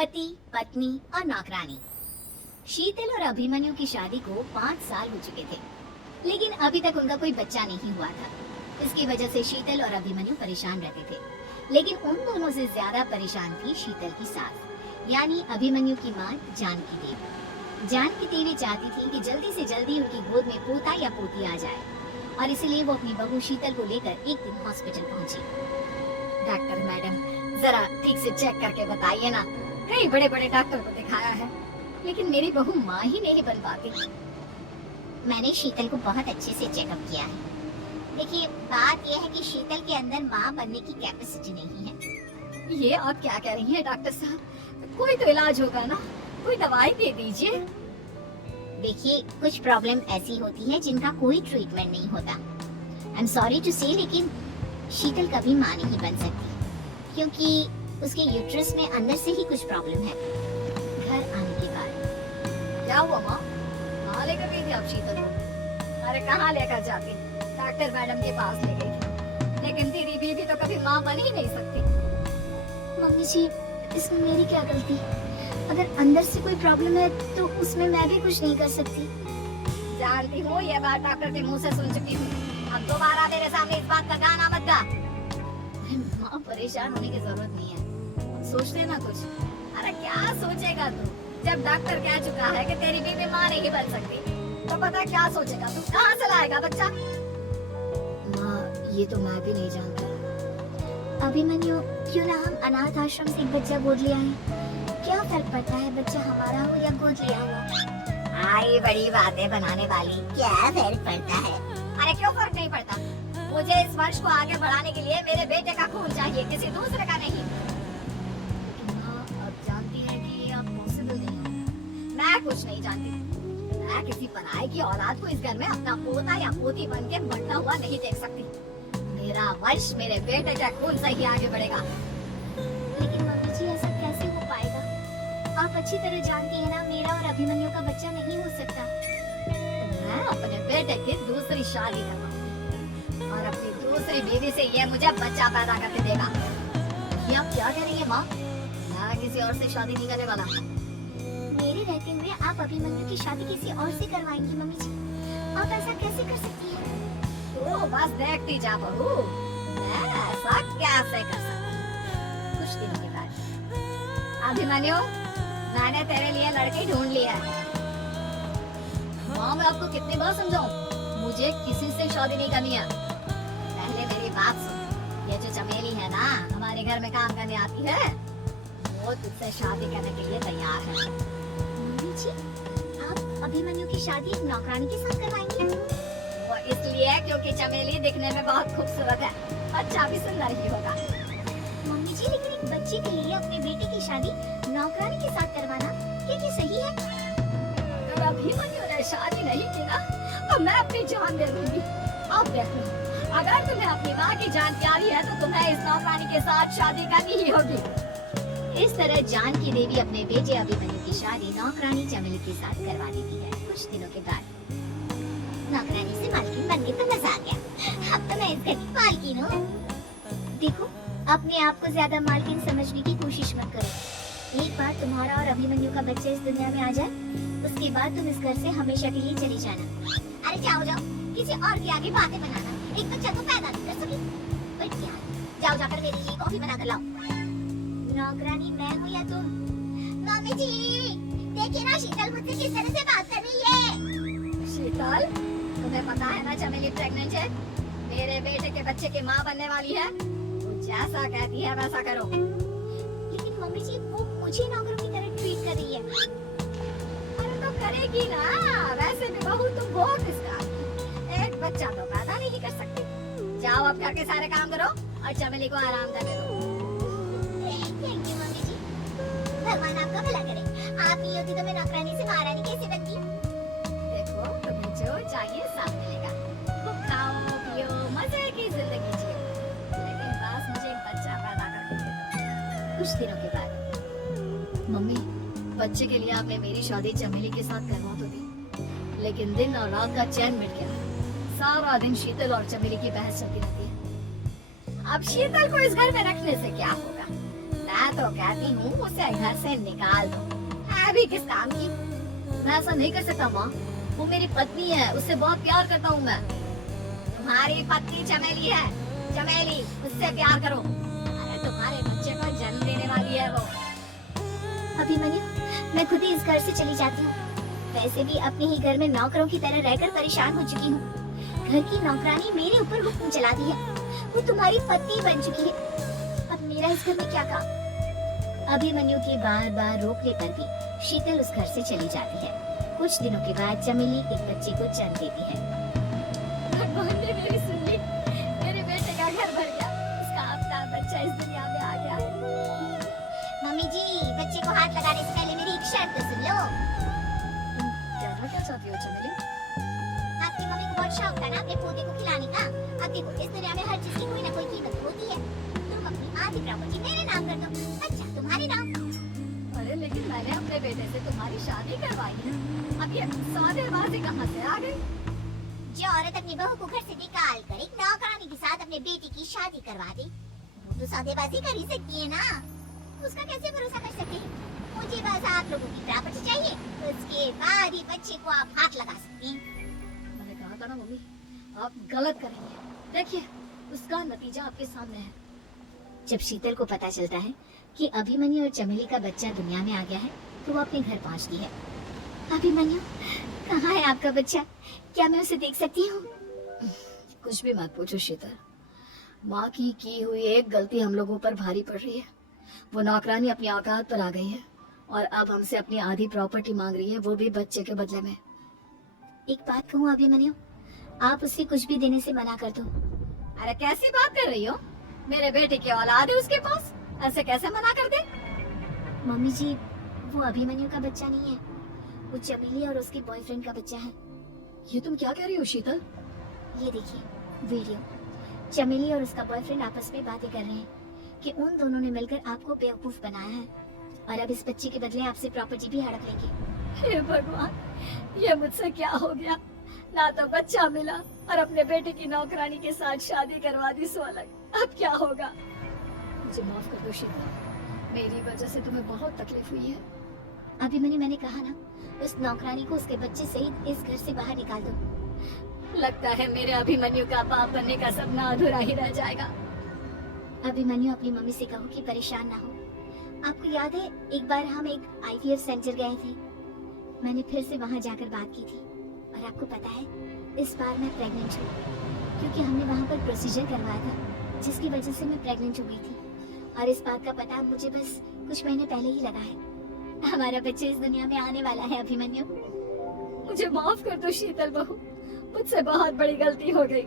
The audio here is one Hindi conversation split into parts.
पति, पत्नी और नौकरानी। शीतल और अभिमन्यु की शादी को 5 साल हो चुके थे, लेकिन अभी तक उनका कोई बच्चा नहीं हुआ था। इसकी वजह से शीतल और अभिमन्यु परेशान रहते थे, लेकिन उन दोनों से ज्यादा परेशान थी शीतल की सास, यानी अभिमन्यु की मां जानकी देवी। जानकी देवी चाहती थी कि जल्दी से जल्दी उनकी गोद में पोता या पोती आ जाए, और इसलिए वो अपनी बहू शीतल को लेकर एक दिन हॉस्पिटल पहुंची। डॉक्टर मैडम, जरा ठीक से चेक करके बताइए ना, कई बड़े बड़े डॉक्टर को दिखाया है, लेकिन मेरी बहू माँ ही नहीं बन पाती। मैंने शीतल को बहुत अच्छे से चेकअप किया है। देखिए, बात यह है कि शीतल के अंदर माँ बनने की कैपेसिटी नहीं है। ये आप क्या कह रही हैं डॉक्टर साहब? कोई तो इलाज होगा ना, कोई दवाई दे दीजिए। देखिए, कुछ प्रॉब्लम ऐसी होती है जिनका कोई ट्रीटमेंट नहीं होता। आई एम सॉरी टू से, लेकिन शीतल कभी माँ नहीं बन सकती, क्योंकि उसके यूट्रस में अंदर से ही कुछ प्रॉब्लम है। घर आने के बाद क्या हुआ माँ? कहाँ लेकर गई थी आप शीतल को? अरे कहाँ लेकर जाती, डॉक्टर मैडम के पास ले गई थी, लेकिन तेरी बीवी तो कभी माँ बन ही नहीं सकती। मम्मी जी, इसमें मेरी क्या गलती? अगर अंदर से कोई प्रॉब्लम है तो उसमें मैं भी कुछ नहीं कर सकती। जानती हूँ, ये बात डॉक्टर के मुंह से सुन चुकी हूँ। अब दोबारा मेरे सामने इस बात का गाना मत गा। माँ, परेशान होने की जरूरत नहीं है, सोचते ना कुछ। अरे क्या सोचेगा तू, जब डॉक्टर कह चुका है कि तेरी बीवी माँ नहीं बन सकती, तो पता क्या सोचेगा तू? कहाँ से लाएगा बच्चा? माँ, ये तो मैं भी नहीं जानता। अभिमन्यु, क्यों ना हम अनाथ आश्रम से एक बच्चा गोद लिया है? क्या फर्क पड़ता है बच्चा हमारा हो या गोद लिया हुआ? आई बड़ी बातें बनाने वाली, क्या फर्क पड़ता है? अरे क्यों फर्क नहीं पड़ता? मुझे इस वंश को आगे बढ़ाने के लिए मेरे बेटे का खून चाहिए, किसी दूसरे का नहीं। अब जानती है कि ये अब पॉसिबल नहीं है। मैं कुछ नहीं जानती। मैं किसी पराये की औलाद को इस घर में अपना पोता या पोती बन के बढ़ता हुआ नहीं देख सकती। मेरा वंश मेरे बेटे के खून से ही आगे बढ़ेगा। लेकिन मम्मी जी, ऐसा कैसे हो पाएगा? आप अच्छी तरह जानती है ना, मेरा और अभिमन्यु का बच्चा नहीं हो सकता। मैं अपने बेटे की दूसरी शादी करवाऊंगी और अपनी दूसरी बीवी से ये मुझे बच्चा पैदा करके देगा। ये आप क्या कह रही है माँ? मैं किसी और से शादी नहीं करने वाला। मेरे रहते हुए आप अभिमन्यु की शादी किसी और से करवाएंगी मम्मी जी? आप ऐसा कैसे कर सकती हैं? तो बस देखती जा बहू, मैं ऐसा कैसे कर सकती हूँ? कुछ दिनों के बाद अभिमन्यु, मैंने तेरे लिए लड़की ढूंढ लिया है। माँ, मैं आपको कितनी बार समझाऊं, मुझे किसी से शादी नहीं करनी है। पहले मेरी बात सुन, ये जो चमेली है ना, हमारे घर में काम करने आती है, वो तुझसे शादी करने के लिए तैयार है। मम्मी जी, आप अभिमन्यु की शादी एक नौकरानी के साथ करवाएंगी? वो इसलिए क्योंकि चमेली दिखने में बहुत खूबसूरत है, बच्चा भी सुंदर ही होगा। मम्मी जी, लेकिन एक बच्चे के लिए अपने बेटे की शादी नौकरानी के साथ करवाना क्या ये सही है? अगर अभिमन्यु ने शादी नहीं की ना, तो मैं अपनी जान दे दूंगी। अब देखो, अगर तुम्हें अपनी माँ की जान प्यारी है तो तुम्हें इस नौकरानी के साथ शादी करनी ही होगी। इस तरह जानकी देवी अपने बेटे अभिमन्यु की शादी नौकरानी चमेली के साथ करवा देती है। कुछ दिनों के बाद नौकरानी से मालकिन बनने तो मजा आ गया। अब तो मैं इस घर की मालकिन हूँ। देखो, अपने आप को ज्यादा मालकिन समझने की कोशिश मत करो। एक बार तुम्हारा और अभिमन्यु का बच्चा इस दुनिया में आ जाए, उसके बाद तुम इस घर से हमेशा के लिए चली जाना। अरे जाओ जाओ, किसी और के आगे बातें बनाना, एक बच्चा तो पैदा नहीं कर सकी। पर क्या, जाओ जाकर मेरे लिए कॉफी बना कर लाओ। नौकरानी मैं हूँ या तुम? मम्मी जी, देखिए ना, शीतल मुझसे किस तरह से बात कर रही है। शीतल, तुम्हें पता है ना चमेली प्रेग्नेंट है, मेरे बेटे के बच्चे की माँ बनने वाली है। वो जैसा कहती है वैसा करो। लेकिन मम्मी जी, वो मुझे नौकरों की तरह ट्रीट कर रही है। अरे तो करेगी ना, वैसे भी बहू तुम हो किसका? एक बच्चा तो पैदा नहीं कर सकती। जाओ अब घर के सारे काम करो और चमेली को आराम करने दो। थैंक यू मम्मी जी, भगवान आपका भला करे। आप नहीं होती तो मैं नौकरानी से महारानी कैसे बनती? देखो, तुम्हें जो चाहिए सब मिलेगा। खूब खाओ पियो, मजे की जिंदगी जियो, लेकिन बस मुझे एक बच्चा पैदा करके दे दो। कुछ दिनों के बाद मम्मी, बच्चे के लिए आपने मेरी शादी चमेली के साथ करवा तो दी, लेकिन दिन और रात का चैन मिट गया। सारा दिन शीतल और चमेली की बहस चलती रहती है। अब शीतल को इस घर में रखने से क्या होगा? मैं तो कहती हूँ उसे घर से निकाल दो, है भी किस काम की। मैं ऐसा नहीं कर सकता माँ, वो मेरी पत्नी है, उससे बहुत प्यार करता हूँ मैं। तुम्हारी पत्नी चमेली है, चमेली, उससे प्यार करो। अरे तुम्हारे बच्चे को जन्म देने वाली है वो। अभिमन्यु, मैं खुद ही इस घर से चली जाती हूँ। वैसे भी अपने ही घर में नौकरों की तरह रहकर परेशान हो चुकी हूँ। घर की नौकरानी मेरे ऊपर हुक्म चलाती है, वो तुम्हारी पत्नी बन चुकी है। अब मेरा इस घर में क्या काम? अभिमन्यु के बार बार रोकने पर भी शीतल उस घर से चली जाती है। कुछ दिनों के बाद चमेली एक बच्चे को जन्म देती है। भगवान ने मेरी सुन ली, मेरे बेटे का घर भर गया, उसका अपना बच्चा इस दुनिया में आ गया है। मम्मी जी, बच्चे को हाथ लगाने से पहले मेरी एक शर्त तो सुन लो। कहना क्या चाहती हो चमेली? आपकी मम्मी को बहुत शौक था ना अपने पोते को खिलाने का। अब देखो, इस दुनिया में हर चीज की कोई ना कोई कीमत होती है। तुम अपनी आधी प्रॉपर्टी मेरे नाम कर दो, अच्छा तुम्हारे नाम। अरे लेकिन मैंने अपने बेटे से तुम्हारी शादी करवाई है, अब ये सौदेबाजी कहाँ से आ गई? जो औरत अपनी बहू को घर से निकाल कर एक नौकरानी के साथ अपने बेटे की शादी करवा दे, वो तो सौदेबाजी कर ही सकती है ना। उसका कैसे भरोसा कर सकते हैं? मुझे बस आप लोगों की प्रॉपर्टी चाहिए, उसके बाद ही बच्चे को आप हाथ लगा सकते हैं। मैंने कहा था ना मम्मी, आप गलत करेंगे। देखिए, उसका नतीजा आपके सामने है। जब शीतल को पता चलता है कि अभिमन्यु और चमेली का बच्चा दुनिया में आ गया है, तो वो अपने घर पहुंचती है। अभिमन्यु, कहाँ है आपका बच्चा? क्या मैं उसे देख सकती हूँ? कुछ भी मत पूछो शीतल, माँ की हुई एक गलती हम लोगों पर भारी पड़ रही है। वो नौकरानी अपनी औकात पर आ गई है और अब हमसे अपनी आधी प्रॉपर्टी मांग रही है, वो भी बच्चे के बदले में। एक बात कहूँ अभिमन्यु, आप उसे कुछ भी देने से मना कर दो। अरे कैसी बात कर रही हो? मेरे बेटे की औलाद है उसके पास, ऐसे कैसे मना कर दे? मम्मी जी, वो अभिमन्यु का बच्चा नहीं है, वो चमेली और उसके बॉयफ्रेंड का बच्चा है। ये तुम क्या कह रही हो शीतल? ये देखिए वीडियो, चमेली और उसका बॉयफ्रेंड आपस में बातें कर रहे हैं कि उन दोनों ने मिलकर आपको बेवकूफ बनाया है और अब इस बच्चे के बदले आपसे प्रॉपर्टी भी हड़प लेंगे। हे भगवान, ये मुझसे क्या हो गया? ना तो बच्चा मिला और अपने बेटे की नौकरानी के साथ शादी करवा दी सो अलग। अब क्या होगा? मुझे माफ कर दो शीतल, मेरी वजह से तुम्हें बहुत तकलीफ हुई है। अभिमन्यु, मैंने कहा ना, उस नौकरानी को उसके बच्चे सहित इस घर से बाहर निकाल दो। लगता है मेरे अभिमन्यु का बाप बनने का सपना अधूरा ही रह जाएगा। अभिमन्यु, अपनी मम्मी से कहो कि परेशान ना हो। आपको याद है, एक बार हम एक IVF सेंटर गए थे, मैंने फिर से वहाँ जाकर बात की थी और आपको पता है, इस बार मैं प्रेग्नेंट हूँ, क्योंकि हमने वहाँ पर प्रोसीजर करवाया था जिसकी वजह से मैं प्रेग्नेंट हो गई थी। और इस बात का पता मुझे बस कुछ महीने पहले ही लगा है। हमारा बच्चा इस दुनिया में आने वाला है अभिमन्यु। मुझे माफ कर दो शीतल बहू, मुझसे बहुत बड़ी गलती हो गई।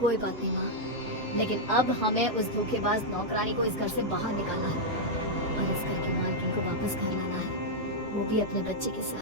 कोई बात नहीं माँ, लेकिन अब हमें उस धोखेबाज नौकरानी को इस घर से बाहर निकालना है और इस घर के मालकिन को वापस घर लाना है, वो भी अपने बच्चे के साथ।